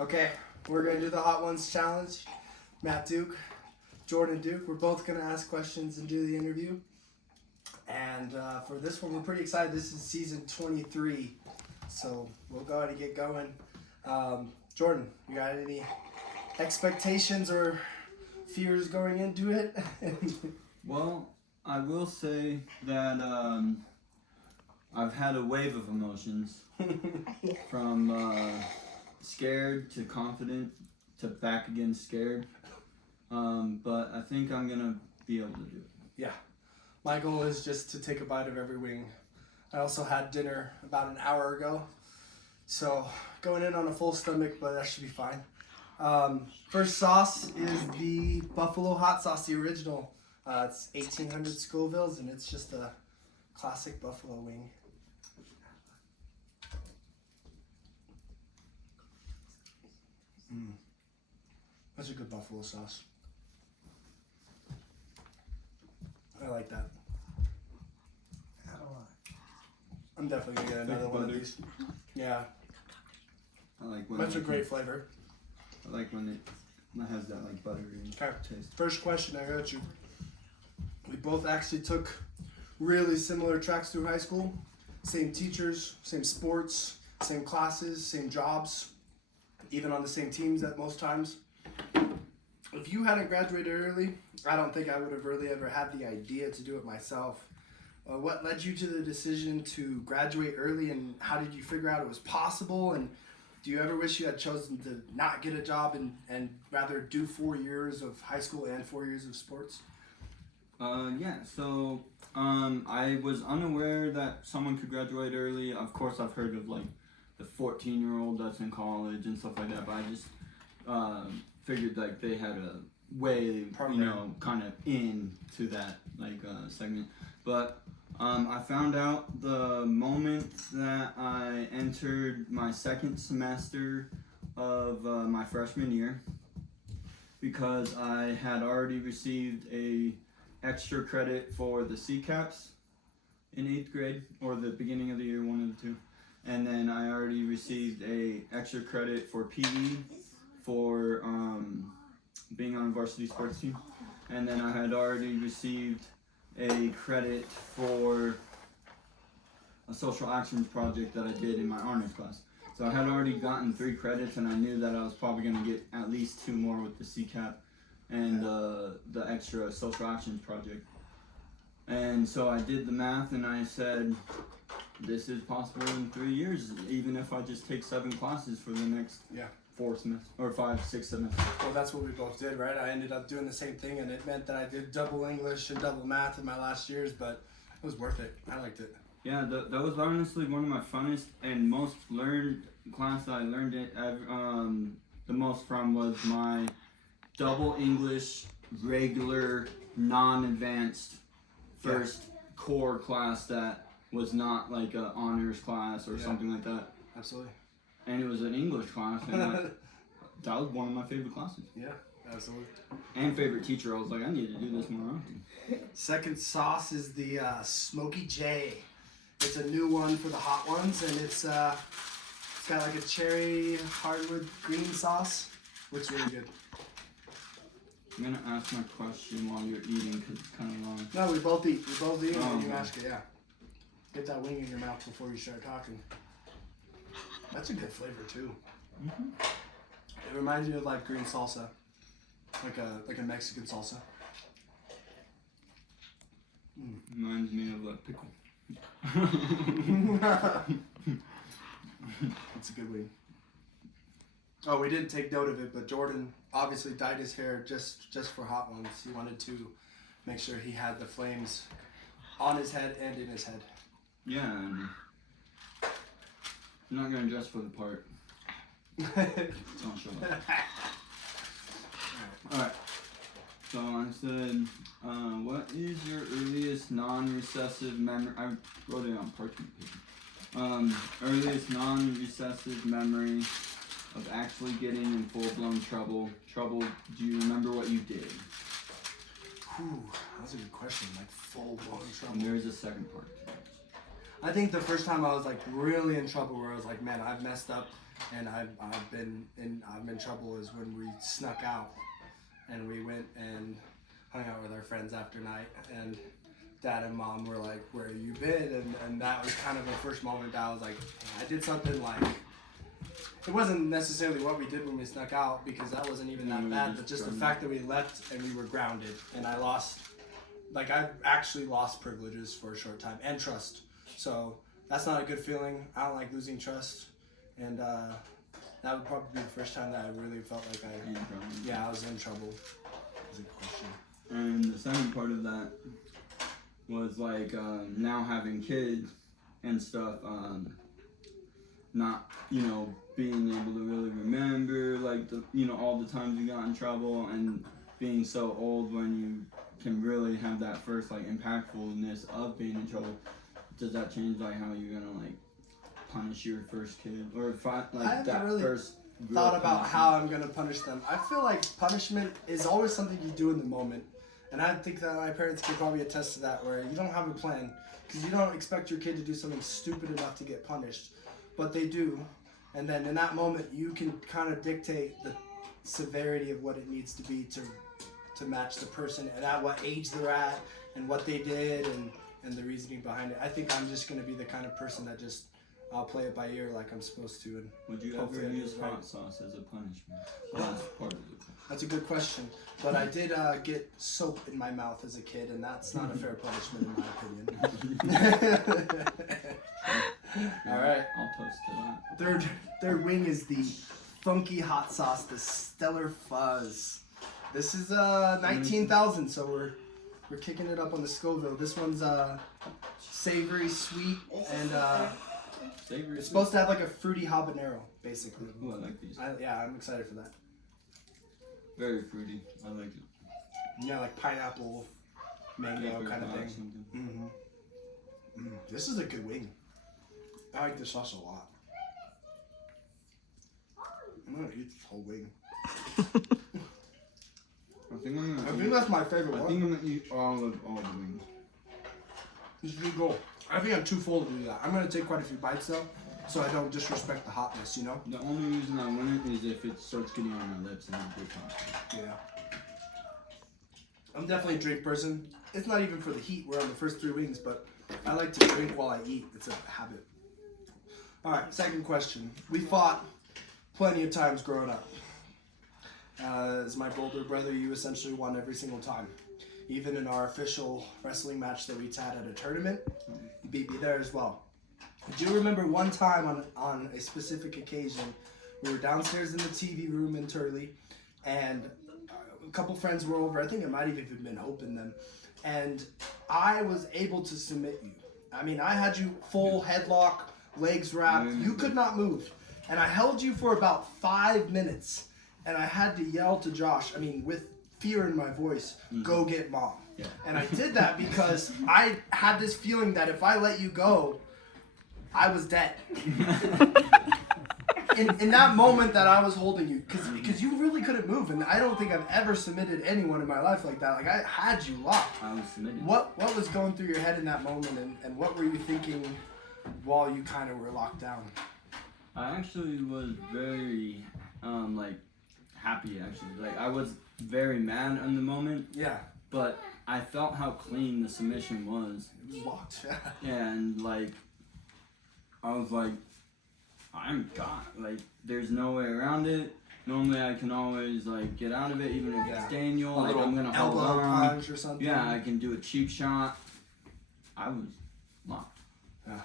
Okay, we're gonna do the Hot Ones challenge. Matt Duke, Jordan Duke. We're both gonna ask questions and do the interview. And for this one, we're pretty excited. This is season 23, so we'll go ahead and get going. Jordan, you got any expectations or fears going into it? Well, I will say that I've had a wave of emotions from scared to confident to back again scared. But I think I'm going to be able to do it. Yeah. My goal is just to take a bite of every wing. I also had dinner about an hour ago, so going in on a full stomach, but that should be fine. First sauce is the Buffalo Hot Sauce, the original. It's 1800 Scovilles, and it's just a classic buffalo wing. That's a good buffalo sauce. I like that. I'm definitely gonna get another one of these. Yeah, I like when that's a it- great flavor. I like when it has that like buttery Okay. taste. First question I got you. We both actually took really similar tracks through high school. Same teachers, same sports, same classes, same jobs, even on the same teams at most times. If you hadn't graduated early, I don't think I would have really ever had the idea to do it myself. What led you to the decision to graduate early, and how did you figure out it was possible? And do you ever wish you had chosen to not get a job and rather do 4 years of high school and 4 years of sports? So I was unaware that someone could graduate early. Of course, I've heard of like the 14-year-old that's in college and stuff like that, but I just figured like they had a way, kind of into that segment. But I found out the moment that I entered my second semester of my freshman year, because I had already received a extra credit for the CCAPs in 8th grade, or the beginning of the year, one of the two. And then I already received a extra credit for PE for being on a varsity sports team. And then I had already received a credit for a social actions project that I did in my honors class. So I had already gotten 3 credits, and I knew that I was probably going to get at least 2 more with the CCAP and the extra social actions project. And so I did the math, and I said, this is possible in 3 years, even if I just take 7 classes for the next 4 semesters, or 5, 6 semesters. Well, that's what we both did, right? I ended up doing the same thing, and it meant that I did double English and double math in my last years, but it was worth it. I liked it. Yeah, that was honestly one of my funnest and most learned class that I learned it the most from was my double English regular non-advanced first core class that was not like an honors class or something like that. Absolutely. And it was an English class, and that was one of my favorite classes. Yeah, absolutely. And favorite teacher. I was like, I need to do this more often. Second sauce is the Smoky J. It's a new one for the Hot Ones, and it's got like a cherry hardwood green sauce. Looks really good. I'm gonna ask my question while you're eating because it's kind of long. No, we both eat. And you ask it, yeah. Get that wing in your mouth before you start talking. That's a good flavor too. Mm-hmm. It reminds me of like green salsa, like a Mexican salsa. Reminds me of a pickle. That's a good wing. Oh, we didn't take note of it, but Jordan obviously dyed his hair just for Hot Ones. He wanted to make sure he had the flames on his head and in his head. Yeah, and I'm not gonna dress for the part. Don't show up. Alright. So I said, what is your earliest non-recessive memory? I wrote it on parchment paper. Earliest non-recessive memory of actually getting in full-blown trouble. Do you remember what you did? Whew, that's a good question. Like full-blown trouble. And there's a second part. I think the first time I was like really in trouble, where I was like, man, I've messed up and I've been in trouble is when we snuck out and we went and hung out with our friends after night, and dad and mom were like, where have you been? And that was kind of the first moment that I was like, I did something like, it wasn't necessarily what we did when we snuck out, because that wasn't even that bad, but just the fact that we left and we were grounded, and I actually lost privileges for a short time, and trust. So that's not a good feeling. I don't like losing trust, and that would probably be the first time that I really felt like I was in trouble. That's a good question. And the second part of that was like now having kids and stuff, not, you know, being able to really remember like the, you know, all the times you got in trouble, and being so old when you can really have that first like impactfulness of being in trouble. Does that change like how you're gonna like punish your first kid, or I haven't really thought about how I'm gonna punish them. I feel like punishment is always something you do in the moment, and I think that my parents could probably attest to that, where you don't have a plan because you don't expect your kid to do something stupid enough to get punished, but they do, and then in that moment you can kind of dictate the severity of what it needs to be to match the person and at what age they're at and what they did and the reasoning behind it. I think I'm just gonna be the kind of person that just I'll play it by ear like I'm supposed to. And would you ever use hot sauce as a punishment? That's part of it. That's a good question. But I did get soap in my mouth as a kid, and that's not a fair punishment in my opinion. All right. I'll toast to that. Third wing is the funky hot sauce, the Stellar Fuzz. This is 19,000, so we're kicking it up on the Scoville. This one's savory, sweet, and it's supposed to have like a fruity habanero, basically. Ooh, I like these. I'm excited for that. Very fruity. I like it. Yeah, like pineapple, mango kind of thing. This is a good wing. I like this sauce a lot. I'm gonna eat this whole wing. I think that's my favorite one. I think I'm gonna eat all the wings. This is a good goal. I think I'm too full to do that. I'm gonna take quite a few bites though, so I don't disrespect the hotness, you know? The only reason I want it is if it starts getting on my lips and it gets hot. Yeah. I'm definitely a drink person. It's not even for the heat. We're on the first 3 wings, but I like to drink while I eat. It's a habit. All right, second question. We fought plenty of times growing up. As my older brother, you essentially won every single time. Even in our official wrestling match that we had at a tournament, you beat me there as well. Do you remember one time on a specific occasion, we were downstairs in the TV room in Turley, and a couple friends were over. I think it might have even been Hope in them. And I was able to submit you. I mean, I had you full headlock, legs wrapped. You could not move. And I held you for about 5 minutes. And I had to yell to Josh, I mean, with fear in my voice, go get mom. Yeah. And I did that because I had this feeling that if I let you go, I was dead. in that moment that I was holding you, because you really couldn't move, and I don't think I've ever submitted anyone in my life like that. Like, I had you locked. I was submitted. What was going through your head in that moment, and what were you thinking while you kind of were locked down? I actually was very, happy, actually. Like, I was very mad in the moment. Yeah. But I felt how clean the submission was. It was locked. And, like, I was like, I'm God. Like, there's no way around it. Normally, I can always, like, get out of it, even if it's Daniel. Like, I'm going to hold elbow on. punch or something. Yeah, I can do a cheap shot. I was locked. Yeah.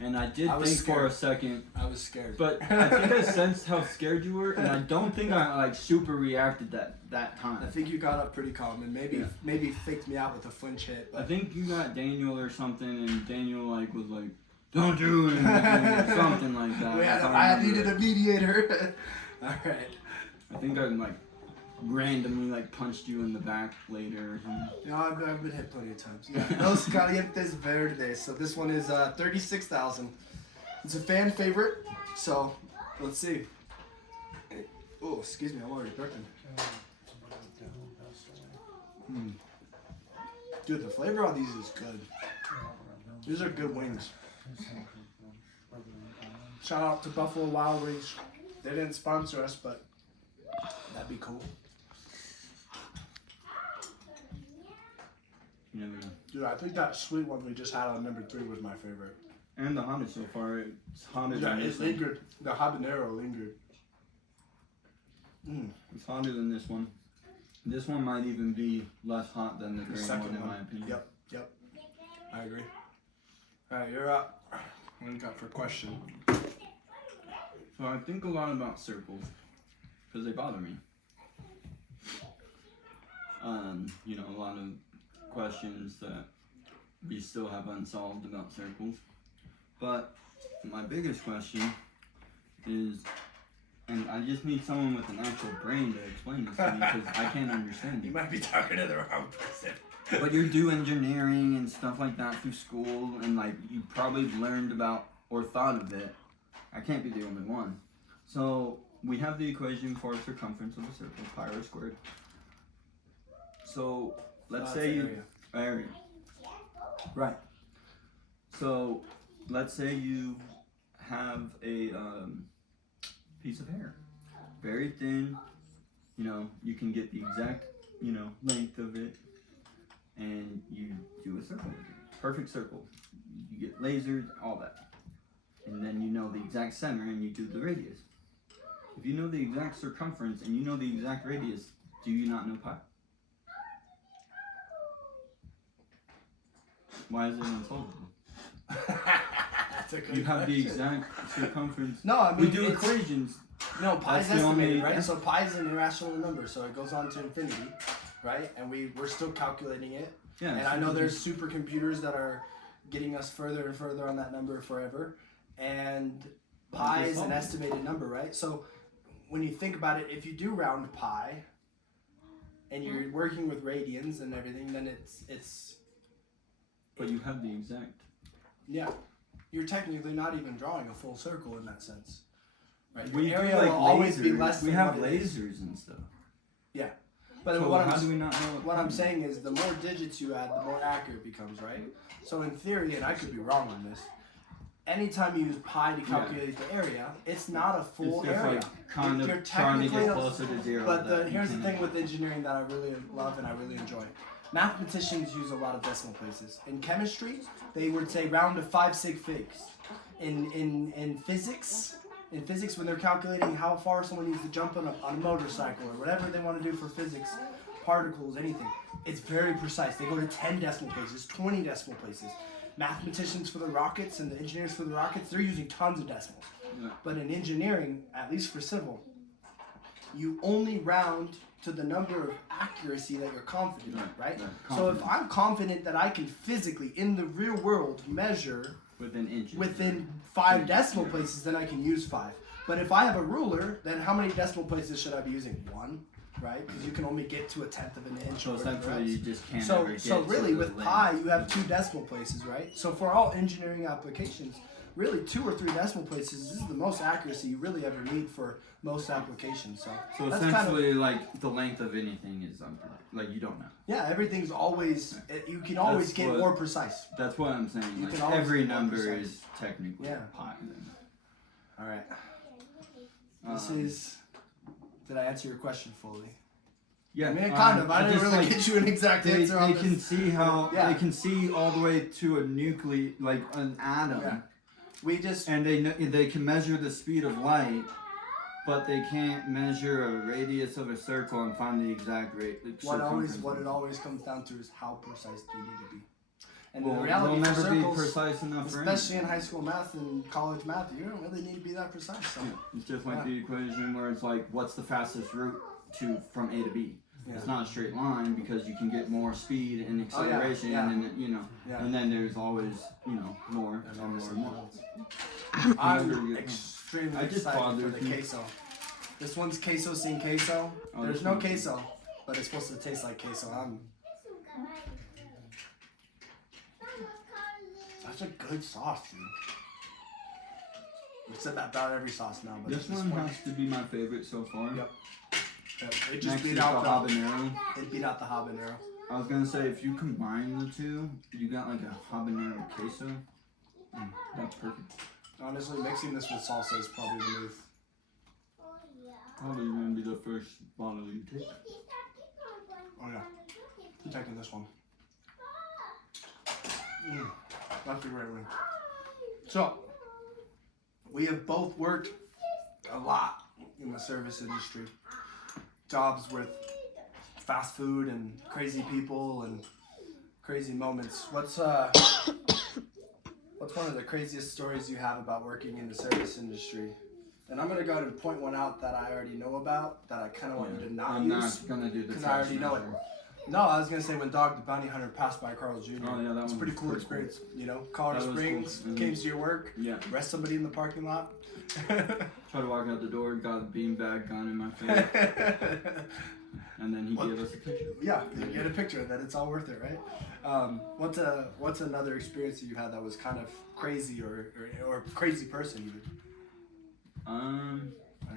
And I did think for a second. I was scared. But I think I sensed how scared you were, and I don't think I, like, super reacted that time. I think you got up pretty calm and maybe faked me out with a flinch hit. But I think you got Daniel or something, and Daniel, like, was like, don't do it, or something like that. I needed a mediator. All right. I think I, like, randomly, like, punched you in the back later or something. You know, I've been hit plenty of times. Yeah. Los Calientes Verdes. So this one is 36,000. It's a fan favorite. So let's see. Oh, excuse me, I'm already burping. Dude, the flavor on these is good. These are good wings. Shout out to Buffalo Wild Wings. They didn't sponsor us, but that'd be cool. You never know. Dude, I think that sweet one we just had on number 3 was my favorite. And the hottest so far. It's hotter Yeah, than it this one. lingered. The habanero lingered. It's hotter than this one. This one might even be less hot than the green one, in my opinion. Yep. I agree. Alright, you're up. What do you got for a question? So I think a lot about circles because they bother me. You know, a lot of questions that we still have unsolved about circles. But my biggest question is, and I just need someone with an actual brain to explain this to me because I can't understand You it. might be talking to the wrong person. But you do engineering and stuff like that through school, and like you probably learned about or thought of it. I can't be the only one. So we have the equation for circumference of a circle, pi r squared. So let's say you area. Right. So let's say you have a piece of hair, very thin. You know, you can get the exact length of it, and you do a circle with it. Perfect circle. You get lasered, all that. And then you know the exact center and you do the radius. If you know the exact circumference and you know the exact radius, do you not know pi? Why is it unsolvable? That's a good You have the question. exact circumference. No, I mean, We do it's- equations. No, pi is That's the only- estimated, right? So pi is an irrational number, so it goes on to infinity, right? And we're still calculating it. Yeah. And so I know you- there's supercomputers that are getting us further and further on that number forever. And pi is an estimated number, right? So when you think about it, if you do round pi and you're working with radians and everything, then it's But you have the exact. yeah. You're technically not even drawing a full circle in that sense. Right? We Your do, area like, will always be lasers. less We than have what it is. lasers and stuff. But So what how I'm do we not know What I'm saying is the more digits you add, the more accurate it becomes, right? So in theory, and I could be wrong on this, anytime you use pi to calculate the area, it's not a full It's just area. like kind You're of trying to technically get a- closer to zero. But that here's the you thing can't. with engineering that I really love and I really enjoy. Mathematicians use a lot of decimal places. In chemistry, they would say round to 5 sig figs. In physics, when they're calculating how far someone needs to jump on a motorcycle or whatever they want to do for physics, particles, anything, it's very precise. They go to 10 decimal places, 20 decimal places. Mathematicians for the rockets and the engineers for the rockets, they're using tons of decimals. Yeah. But in engineering, at least for civil, you only round to the number of accuracy that you're confident in, right? So if I'm confident that I can physically, in the real world, measure Within inches. within 5 decimal places, then I can use 5. But if I have a ruler, then how many decimal places should I be using? 1, right? Because you can only get to 1/10 of an inch. So or whatever essentially, else. you just can't So, ever get so really, to the with length. pi, you have 2 decimal places, right? So for all engineering applications, really 2 or 3 decimal places is the most accuracy you really ever need for most applications. So, So that's essentially, like the length of anything is like you don't know. yeah, everything's always you can always That's get what- more precise. That's what I'm saying. You Like can always every be more number precise. is technically Yeah. pi. Then. All right, this Um, is. Did I answer your question fully? Yeah, I mean, kind of. I didn't just, really like, get you an exact They answer on this. can see how Yeah. they can see all the way to a nucleus, like an atom, Yeah. We just and they can measure the speed of light, but they can't measure a radius of a circle and find the exact rate. what it always comes down to is how precise do you need to be. And Well, the reality they'll for never be circles, precise enough for especially in high school math and college math, you don't really need to be that precise. So. anything. It's just like Yeah. the equation where it's like, what's the fastest route from A to B? Yeah. It's not a straight line because you can get more speed and acceleration, yeah. and Yeah. and then there's always more There's and always more and some more. models. Whenever I'm you- extremely I just excited for bothered the me. queso. This one's queso sin queso. Oh, There's this no one's- queso, but it's supposed to taste like queso. That's a good sauce, dude. We've said that about every sauce now, but This one has to be my favorite so far. Yep. It just Next beat is the out the habanero. it beat out the habanero. I was gonna say if you combine the two, you got like a habanero queso. That's perfect. Honestly, mixing this with salsa is probably the move. Probably gonna be the first bottle you take. Oh yeah, I'm taking this one. That's a great one. So, we have both worked a lot in the service industry. Jobs with fast food and crazy people and crazy moments. What's one of the craziest stories you have about working in the service industry? And I'm gonna go ahead and point one out that I already know about that I kind of want you to not I'm use. not gonna do the because I trash already know it. measure. No, I was gonna say when Dog the Bounty Hunter passed by Carl's Jr. Oh yeah, that It's a one pretty was cool pretty experience. You know, Colorado That was Springs, cool. came to your work, Yeah. rest somebody in the parking lot. Tried to walk out the door, got a beanbag gun in my face, and then he gave us a picture. Yeah, you get a picture of that. It's all worth it, right? What's another experience that you had that was kind of crazy or crazy person even?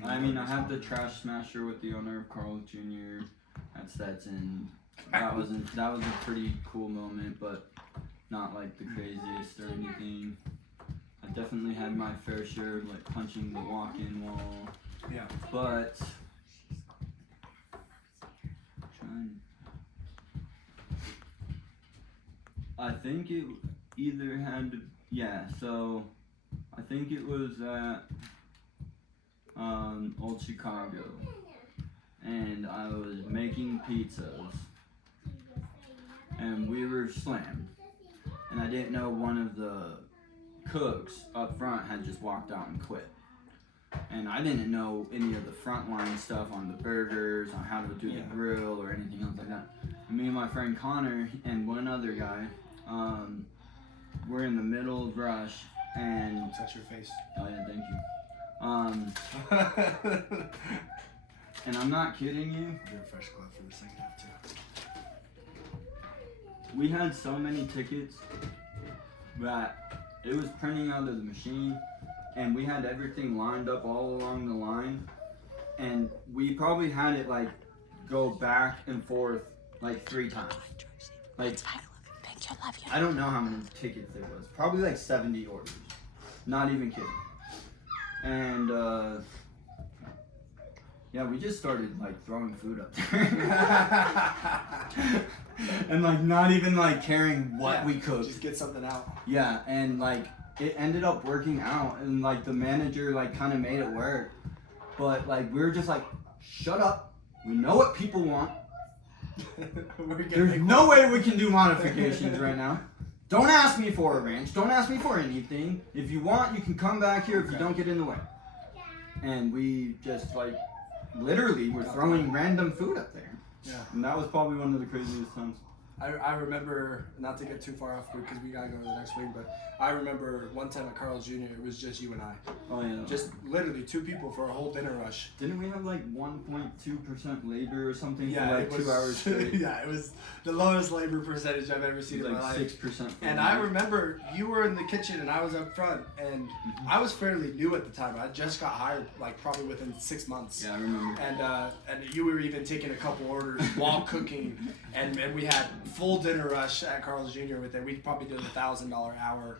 I mean, I had the trash smasher with the owner of Carl Jr. at Stetson. That was a pretty cool moment, but not like the craziest or anything. I definitely had my fair share of like punching the walk-in wall. Yeah. But I think it either had so I think it was at Old Chicago, and I was making pizzas, and we were slammed, and I didn't know one of the cooks up front had just walked out and quit. And I didn't know any of the frontline stuff on the burgers, on how to do the grill or anything else like that. And me and my friend Connor and one other guy, we're in the middle of rush, and Touch your face. oh yeah, thank you. And I'm not kidding you. Do a fresh glove for the second half too. We had so many tickets that it was printing out of the machine, and we had everything lined up all along the line, and we probably had it like go back and forth like 3 times. Like, I don't know how many tickets there was. Probably like 70 orders. Not even kidding. And yeah, we just started like throwing food up there. And like not even like caring what we cooked. Just get something out. Yeah, and like it ended up working out, and like the manager like kind of made it work. But like we were just like, shut up. We know what people want. There's no way we can do modifications right now. Don't ask me for a ranch. Don't ask me for anything. If you want, you can come back here if you don't get in the way. And we just like literally were throwing random food up there. Yeah. And that was probably one of the craziest times. I remember, not to get too far off because we gotta go to the next week, but I remember one time at Carl's Jr. it was just you and I. Oh yeah. Just literally 2 people for a whole dinner rush. Didn't we have like 1.2% labor or something Yeah, for like it 2 hours straight? Yeah, it was the lowest labor percentage I've ever seen It in was my like life. 6%. And I remember you were in the kitchen and I was up front, and I was fairly new at the time. I just got hired like probably within 6 months. Yeah, I remember. And you were even taking a couple orders while cooking, and we had full dinner rush at Carl's Jr. with it. We probably did $1,000 hour,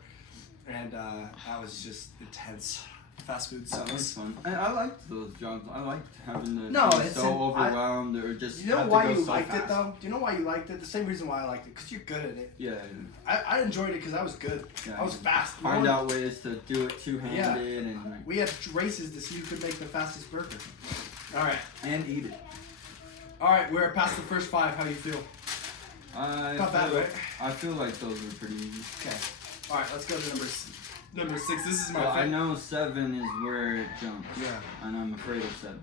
and that was just intense. Fast food That was sucks. fun. I liked those jobs. I liked having to No, be it's so overwhelmed or just You know have why to go you so liked fast. it though? Do you know why you liked it? The same reason why I liked it, because you're good at it. Yeah. I enjoyed it because I was good. Yeah. I was fast. Find out ways to do it two-handed and like, We had races to see who could make the fastest burger. All right. and eat it. All right, we're past the first 5. How do you feel? Not bad, right? I feel like those were pretty easy. Okay. All right, let's go to number 6. This is my Well, I favorite. know 7 is where it jumps. Yeah. And I'm afraid of 7.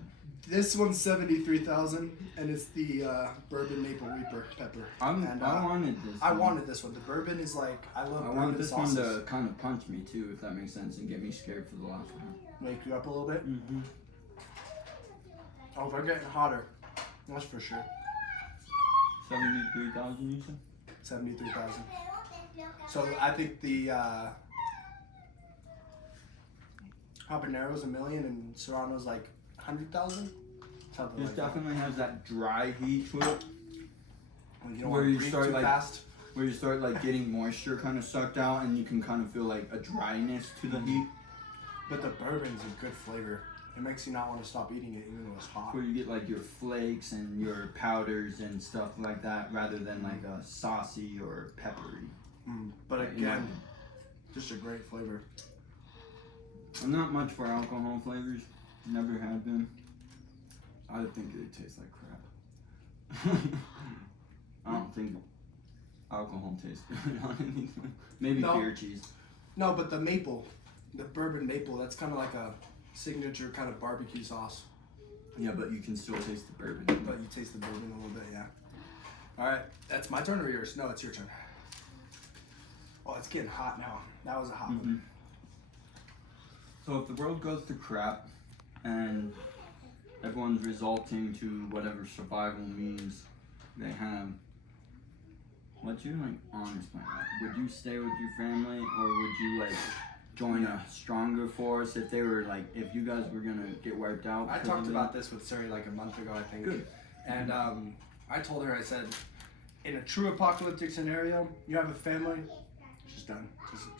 This one's 73,000, and it's the bourbon maple reaper pepper. And, I wanted this. I wanted this one. The bourbon is like I love I bourbon want this sauces. one to kind of punch me too, if that makes sense, and get me scared for the last one. Wake you up a little bit. Mm-hmm. Oh, they're getting hotter. That's for sure. 73,000, you said? 73,000. So I think the habanero's $1 million and serrano's like 100,000. Something This like that. definitely has that dry heat to it, And you don't where want to you breathe start, too like- fast. where you start like getting moisture kind of sucked out, and you can kind of feel like a dryness to the heat. But the bourbon's a good flavor. It makes you not want to stop eating it even though it's hot. Where you get like your flakes and your powders and stuff like that, rather than like a saucy or peppery. But You know, again, just a great flavor. I'm not much for alcohol flavors. Never have been. I think they taste like crap. I don't think alcohol tastes good on anything. Maybe No. beer cheese. No, but the maple, the bourbon maple, that's kind of like a signature kind of barbecue sauce. Yeah, but you can still taste the bourbon. But you taste the bourbon a little bit, yeah. All right, that's my turn or yours? No, it's your turn. Oh, it's getting hot now. That was a hot one. So if the world goes to crap and everyone's resulting to whatever survival means they have, what's your like honest plan? Like, would you stay with your family, or would you like join a stronger force if they were like, if you guys were gonna get wiped out? I talked about this with Suri like a month ago, I think. Good. And I told her, I said, in a true apocalyptic scenario, you have a family, it's just done.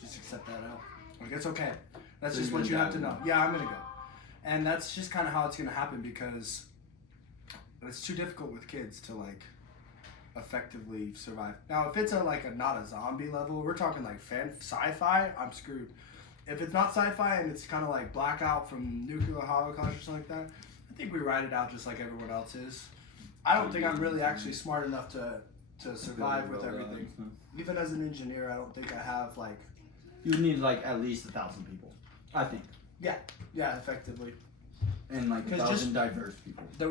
Just accept that out. Like, it's okay. That's So just you're what you gonna have to die know. with Yeah, I'm gonna go. And that's just kind of how it's gonna happen, because it's too difficult with kids to like effectively survive. Now, if it's not a zombie level, we're talking like sci-fi, I'm screwed. If it's not sci-fi and it's kind of like blackout from nuclear holocaust or something like that, I think we ride it out just like everyone else is. I don't think I'm really actually smart enough to survive with everything. Even as an engineer, I don't think I have like. You need like at least 1,000 people, I think, Yeah, effectively. and like 'Cause 1,000 diverse people. The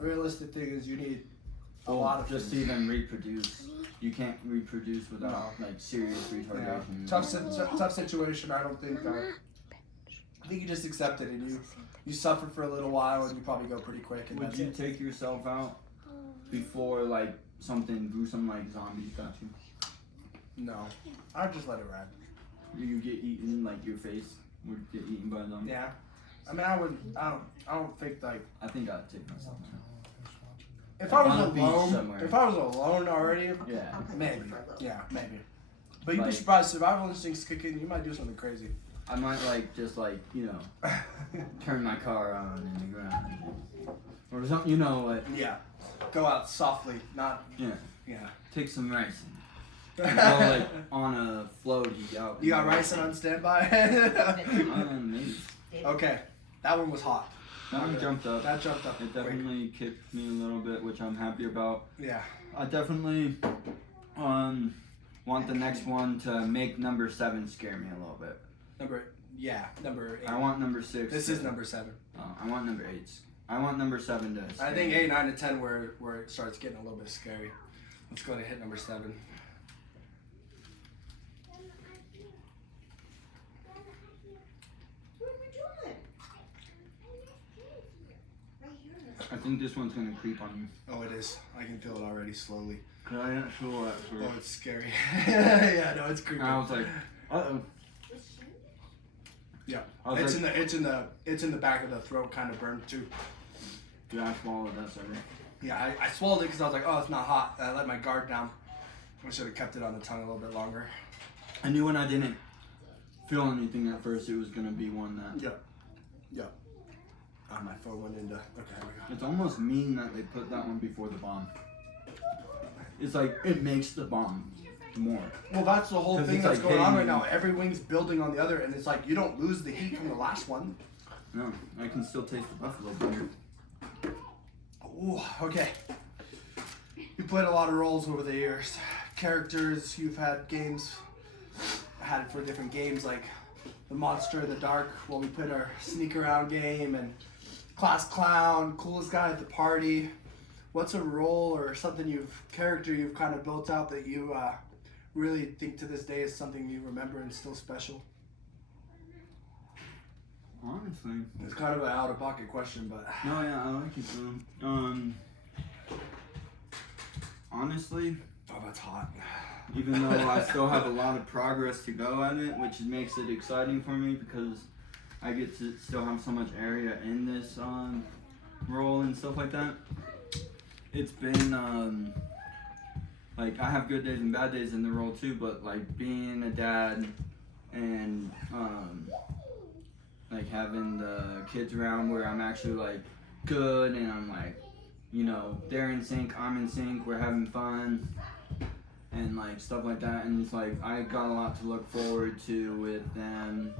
realistic thing is you need a lot of just to things. even reproduce. You can't reproduce without like serious retardation. Tough situation. I don't think. I think you just accept it and you suffer for a little while and you probably go pretty quick. And Would that's you it. take yourself out before like something gruesome like zombies got you? No, I'd just let it ride. You get eaten, like your face would get eaten by them. Yeah, I mean, I would. I don't think like I think I'd take myself out. if I was on a beach alone. somewhere. If I was alone already, Yeah. maybe. Yeah, maybe. But you'd be Like- surprised. Survival instincts kick in. You might do something crazy. I might like just like, you know, turn my car on in the ground. Or something, you know, like, Yeah, go out softly, not. yeah, Yeah. take some rice and go like on a floaty out. You got rice on standby. Maybe. Okay, that one was hot. That one jumped up. That jumped up. It quick. definitely kicked me a little bit, which I'm happy about. Yeah. I definitely want the next one to make number 7 scare me a little bit. Number 8. I want number 6. This is number 7. I want number 8. I want number 7 to scare I think me. 8, 9, and 10 where it starts getting a little bit scary. Let's go to hit number 7. I think this one's gonna creep on you. Oh, it is. I can feel it already slowly. Cause I didn't feel that Oh, it's scary. Yeah, no, it's creepy. I was like, uh-oh. Yeah, I was it's like, it's in the back of the throat, kind of burned too. dude, I swallowed that sucker. Yeah, I swallowed it because I was like, oh, it's not hot. I let my guard down. I should have kept it on the tongue a little bit longer. I knew when I didn't feel anything at first, it was gonna be one that. Yeah. My phone went into. Okay, here we go. It's almost mean that they put that one before the bomb. It's like it makes the bomb more. Well, that's the whole 'Cause thing it's that's like going on right hitting now. Every wing's building on the other, and it's like you don't lose the heat from the last one. No, I can still taste the buffalo butter. Ooh, okay. You played a lot of roles over the years. Characters, you've had games. I had it for different games like the Monster in the Dark, where we played our sneak around game, and Class Clown, coolest guy at the party. What's a role or character you've kind of built out that you really think to this day is something you remember and still special? Honestly. It's kind of an out of pocket question, but No, yeah, I like it though. Honestly, oh, that's hot. even though I still have a lot of progress to go at it, which makes it exciting for me because I get to still have so much area in this role and stuff like that. It's been like I have good days and bad days in the role too, but like being a dad and like having the kids around where I'm actually like good and I'm like, you know, they're in sync, I'm in sync, we're having fun and like stuff like that. And it's like I got a lot to look forward to with them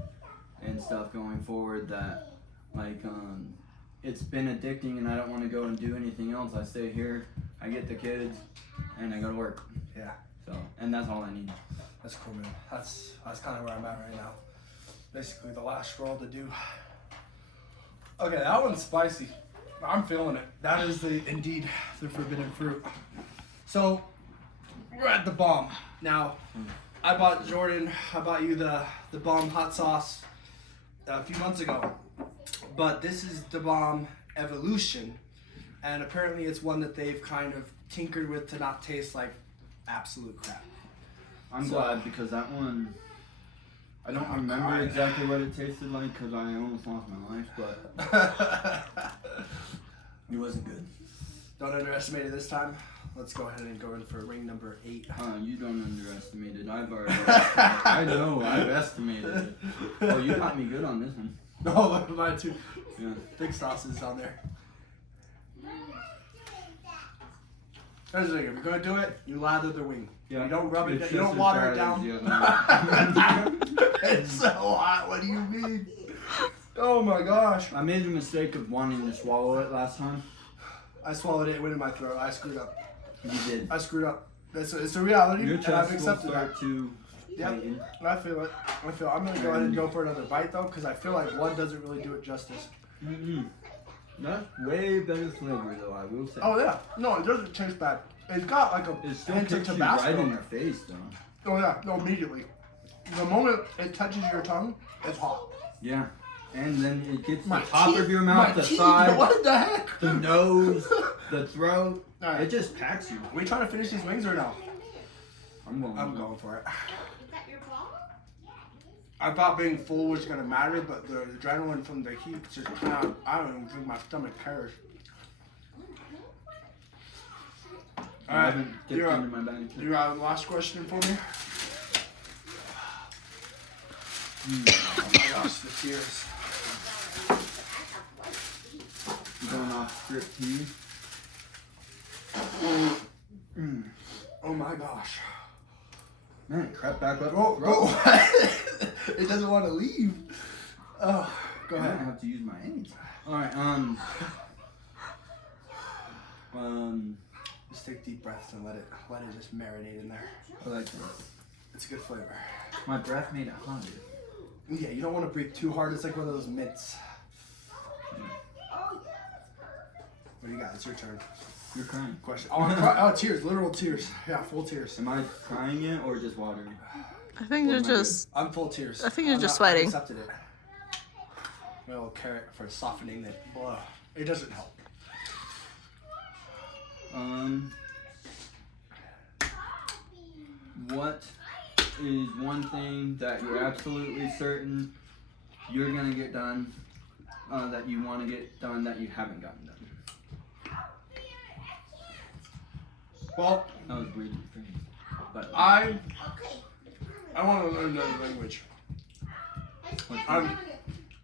and stuff going forward that like it's been addicting and I don't want to go and do anything else. I stay here, I get the kids, and I go to work. Yeah. So, and that's all I need. That's cool, man. That's kind of where I'm at right now. Basically, the last roll to do. Okay, that one's spicy. I'm feeling it. That is indeed the forbidden fruit. So, we're at the bomb. Now, I bought you the bomb hot sauce a few months ago. But this is the bomb evolution. And apparently it's one that they've kind of tinkered with to not taste like absolute crap. I'm glad because that one, I don't remember exactly what it tasted like because I almost lost my life, but it wasn't good. Don't underestimate it this time. Let's go ahead and go in for ring number 8. You don't underestimate it. I've already I know, I've estimated it. Oh, you got me good on this one. No, mine too. Yeah. Thick sauces on there. Here's the thing, if you're gonna do it, you lather the wing. Yeah. You don't rub it, It's you don't just water it as down. bad as the other It's so hot, what do you mean? Oh my gosh. I made the mistake of wanting to swallow it last time. I swallowed it, it went in my throat. I screwed up. You did. I screwed up. It's a reality, Your and I've chest will accepted that. start to Yep, tighten. I feel it. I'm gonna go ahead and go for another bite though, because I feel like one doesn't really do it justice. Mm-mm. That's way better flavor though, I will say. Oh yeah, no, it doesn't taste bad. It's got like a It still hint of kicks you Tabasco. right in the face though. Oh yeah, no, immediately. The moment it touches your tongue, it's hot. Yeah. And then it gets My the top teeth- of your mouth, my the teeth, side, What the heck? the nose, the throat. Alright. It just packs you. Are we trying to finish these wings or no? I'm going. I'm going for it. Is that your ball? I thought being full was gonna matter, but the adrenaline from the heat just kind of, I don't even think my stomach cares. I haven't dipped you're up. into my bag. Do you have a last question for me? Oh my gosh, the tears. You going off script here? Oh my gosh. Man, crap back up. Oh, throat. oh. It doesn't want to leave. Oh, go I might ahead. have to use my hands. Alright, Just take deep breaths and let it just marinate in there. I like that. It's a good flavor. My breath made it hotter. Yeah, you don't want to breathe too hard. It's like one of those mints. What do you got? It's your turn. You're crying. Question. Oh, tears. Literal tears. Yeah, full tears. Am I crying yet or just watering? I think you're What am I just. I'm full tears. I think you're I'm just not- I sweating. accepted it. A little carrot for softening it. Blah. It doesn't help. What is one thing that you're absolutely certain you're gonna get done, that you want to get done that you haven't gotten done? Well, That was weird, but I want to learn another language.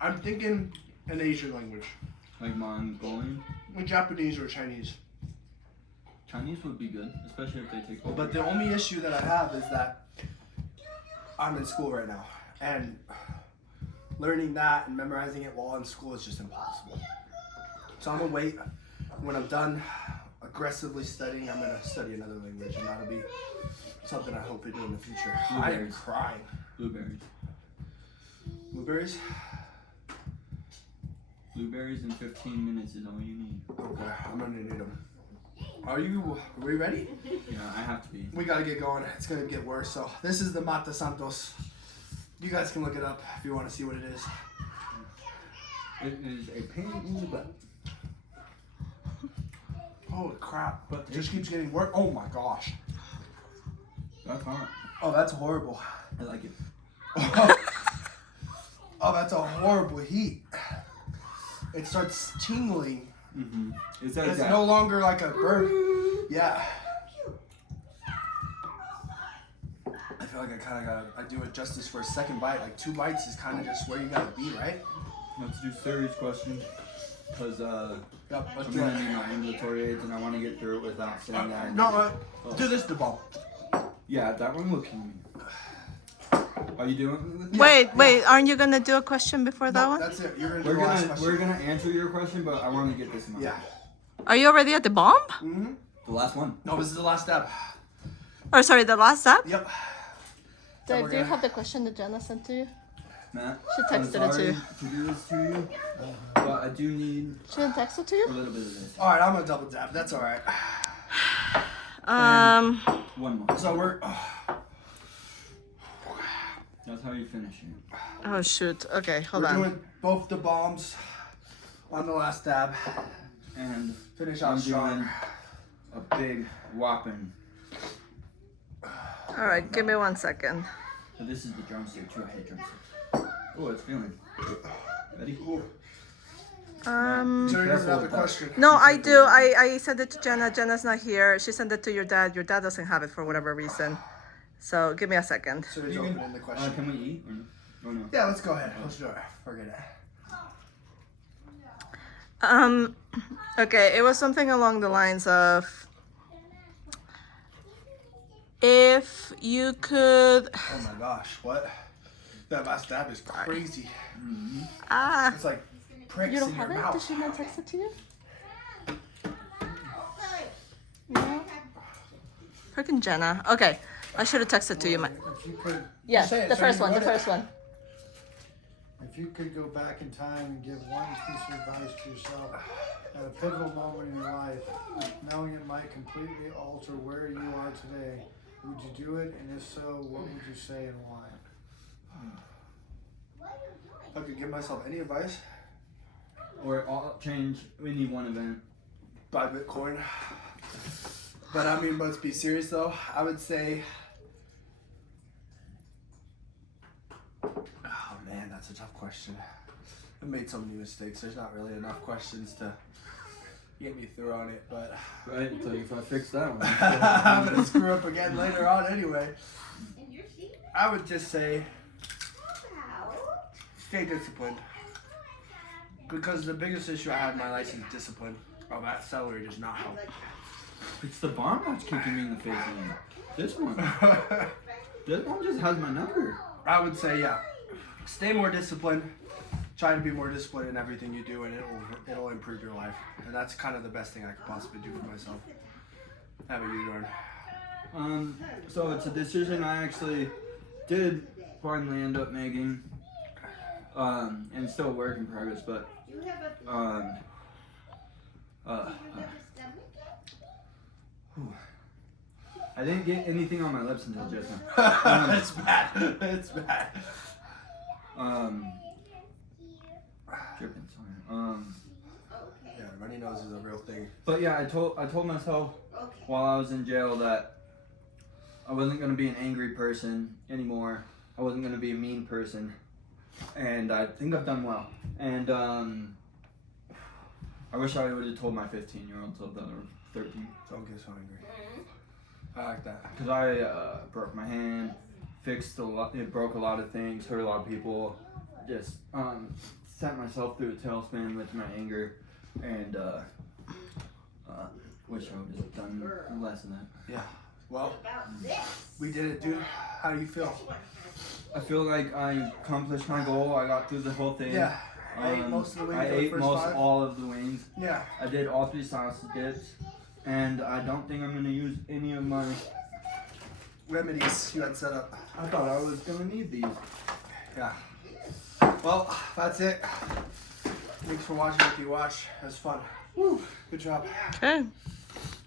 I'm thinking an Asian language, like Mongolian, like Japanese or Chinese. Chinese would be good, especially if they take over. But the only issue that I have is that I'm in school right now, and learning that and memorizing it while in school is just impossible. So I'm gonna wait. When I'm done aggressively studying, I'm gonna study another language, and that'll be something I hope to do in the future. I am Blueberries. crying. Blueberries. Blueberries? Blueberries in 15 minutes is all you need. Okay, I'm gonna need them. Are we ready? Yeah, I have to be. We gotta get going. It's gonna get worse. So this is the Mata Santos. You guys can look it up if you want to see what it is. It is a pain in the butt. Holy crap! But it just keeps getting worse. Oh my gosh. That's hot. Oh, that's horrible. I like it. Oh, that's a horrible heat. It starts tingling. Mm-hmm. It's like It's that. no longer like a burn. Yeah. I feel like I do it justice for a second bite. Like 2 bites is kind of just where you gotta be, right? let's do serious questions. Because Yep, let's I'm do gonna it. need my ambulatory aids, and I want to get through it without saying that. No, do this the ball. Yeah, that one will kill me. Are you doing it with me? Wait, aren't you gonna do a question before that No, one? that's it. You're gonna do We're the last gonna question. answer your question, but I want to get this in my Yeah. Are you already at the bomb? Mm-hmm. The last one. No, this is the last step. Or sorry, the last step? Yep. Dave, we're do you gonna- have the question that Jenna sent to you? Matt, She I'm texted it to sorry you. to do this to you, but I do need She didn't text it to a you? little bit of this. All right, I'm gonna double tap. That's all right. One more. So we're. That's how you finish it. Oh shoot. Okay, hold We're on. doing both the bombs on the last stab. And Finish I'm out strong. doing a big whopping. All right, give me 1 second. So this is the drumstick too. I hate drumsticks. Oh, it's feeling. Ready? Jerry doesn't have Careful the with that. question. No, I do. I sent it to Jenna. Jenna's not here. She sent it to your dad. Your dad doesn't have it for whatever reason. So give me a second. So he's opening the question. Can we eat or no? Or no? Yeah, let's go ahead. Let's do it. Forget it. Okay, it was something along the lines of if you could Oh my gosh, what? That last stab is crazy. It's like pricks you don't in your have it? Did mouth. she not text it to you? No. Freaking Jenna. Okay, I should have texted to you. If you could, Yeah, Say it, the so first you one. The wrote it. first one. if you could go back in time and give one piece of advice to yourself at a pivotal moment in your life, knowing it might completely alter where you are today, would you do it? And if so, what would you say and why? If I could give myself any advice, Or all change any one event. buy Bitcoin. But I mean, let's be serious though. I would say. Oh man, that's a tough question. I've made so many mistakes. There's not really enough questions to get me through on it, but Right? So if I fix that one. I'm gonna screw up again later on anyway. I would just say stay disciplined. Because the biggest issue I had in my life is discipline. Oh, that celery does not help. It's the bomb that's kicking me in the face. Man. This one. This one just has my number. I would say, yeah, stay more disciplined. Try to be more disciplined in everything you do, and it'll improve your life. And that's kind of the best thing I could possibly do for myself. How about you, Jordan? So it's a decision I actually did finally end up making. And still a work in progress, but I didn't get anything on my lips until just now. It's bad. It's bad. Dripping, sorry. Yeah, runny nose is a real thing. But yeah, I told myself while I was in jail that I wasn't gonna be an angry person anymore. I wasn't gonna be a mean person, and I think I've done well. And I wish I would have told my 15-year-old something, or 13, Don't get so angry. I like that. because I broke my hand, fixed a lot, it broke a lot of things, hurt a lot of people, just sent myself through a tailspin with my anger, and wish I would have done less of that. Yeah. Well, we did it, dude. How do you feel? I feel like I accomplished my goal. I got through the whole thing. Yeah. I ate most of the wings I for the ate first most 5. all of the wings. Yeah. I did all 3 sausage dips, and I don't think I'm gonna use any of my. Remedies you had set up. I thought I was gonna need these. Yeah. Well, that's it. Thanks for watching if you watch. It was fun. Woo. Good job. Okay.